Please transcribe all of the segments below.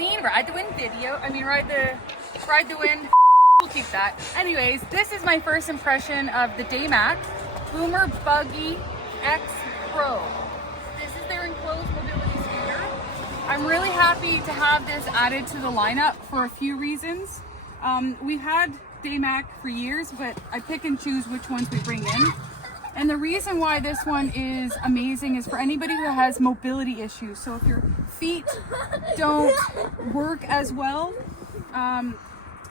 Jolene, Ride the Wind video. Ride the Wind. We'll keep that. Anyways, this is my first impression of the Daymak Boomerbuggy X Pro. This is their enclosed mobility scooter. I'm really happy to have this added to the lineup for a few reasons. We've had Daymak for years, but I pick and choose which ones we bring in. And the reason why this one is amazing is for anybody who has mobility issues. So if your feet don't work as well,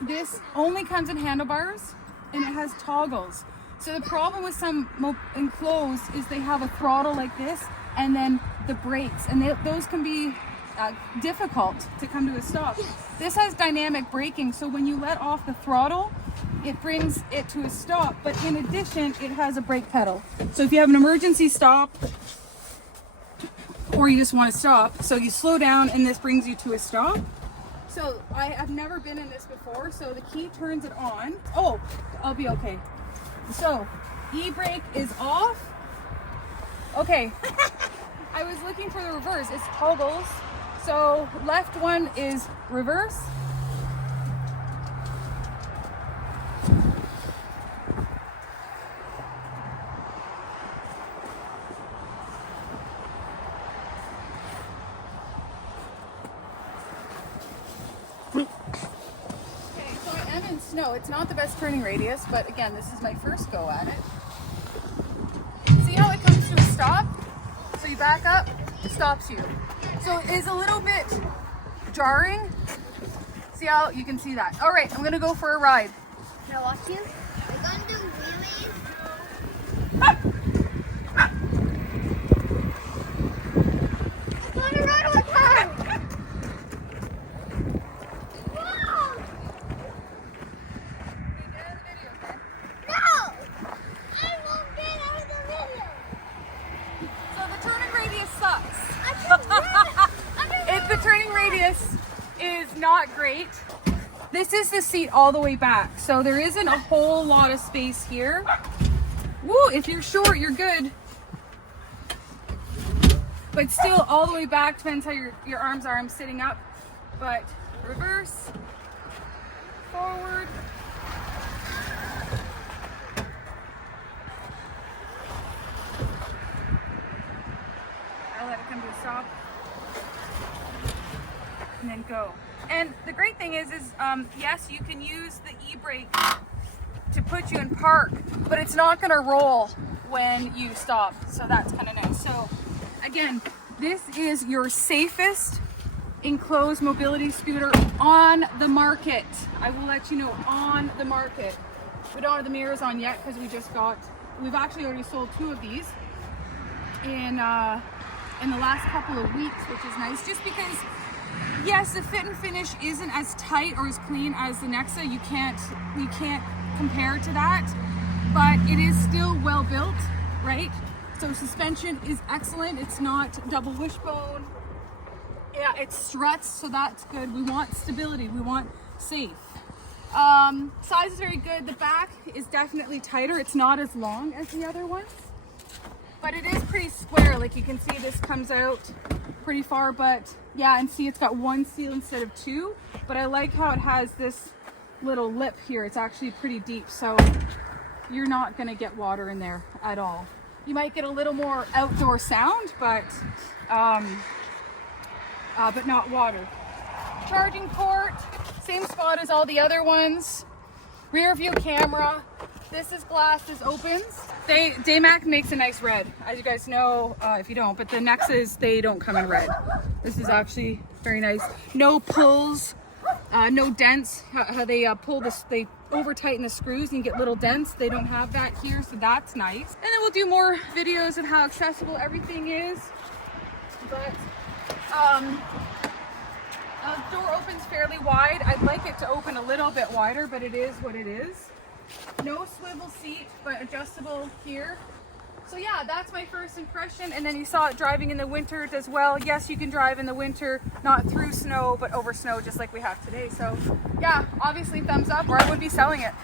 this only comes in handlebars and it has toggles. So the problem with some enclosed is they have a throttle like this and then the brakes, and those can be difficult to come to a stop. This has dynamic braking, so when you let off the throttle, it brings it to a stop, but in addition, it has a brake pedal. So if you have an emergency stop, or you just want to stop, so you slow down and this brings you to a stop. So I have never been in this before, so the key turns it on. Oh, I'll be okay. So, e-brake is off. Okay, I was looking for the reverse. It's toggles. So left one is reverse. No, it's not the best turning radius, but again, this is my first go at it. See how it comes to a stop? So you back up, it stops you. So it is a little bit jarring. See how you can see that? All right, I'm gonna go for a ride. Can I watch you? We're gonna do wheelies. I wanna ride with her. The turning radius is not great. This is the seat all the way back, so there isn't a whole lot of space here. Woo, if you're short, you're good. But still, all the way back, depends how your arms are. I'm sitting up, but reverse, forward. I'll let it come to a stop. And then go. And the great thing is yes, you can use the e-brake to put you in park, but it's not going to roll when you stop. So that's kind of nice. So again, this is your safest enclosed mobility scooter on the market. I will let you know, on the market. We don't have the mirrors on yet because we've actually already sold 2 of these in the last couple of weeks, which is nice, just because yes, the fit and finish isn't as tight or as clean as the Nexa. You can't compare to that, but it is still well built, right? So suspension is excellent. It's not double wishbone. Yeah, it struts, so that's good. We want stability. We want safe. Size is very good. The back is definitely tighter. It's not as long as the other ones, but it is pretty square. Like you can see, this comes out pretty far, but yeah, and see, it's got 1 seal instead of 2, but I like how it has this little lip here. It's actually pretty deep, so you're not going to get water in there at all. You might get a little more outdoor sound, but not water. Charging port, same spot as all the other ones. Rear view camera. This is glass, this opens. Daymak makes a nice red. As you guys know, if you don't, but the Nexas, they don't come in red. This is actually very nice. No pulls, no dents. How they pull this, they over tighten the screws and you get little dents. They don't have that here, so that's nice. And then we'll do more videos of how accessible everything is. But the door opens fairly wide. I'd like it to open a little bit wider, but it is what it is. No swivel seat, but adjustable here. So yeah, that's my first impression. And then you saw it driving in the winter as well. Yes, you can drive in the winter, not through snow, but over snow, just like we have today. So yeah, obviously thumbs up, or I would be selling it.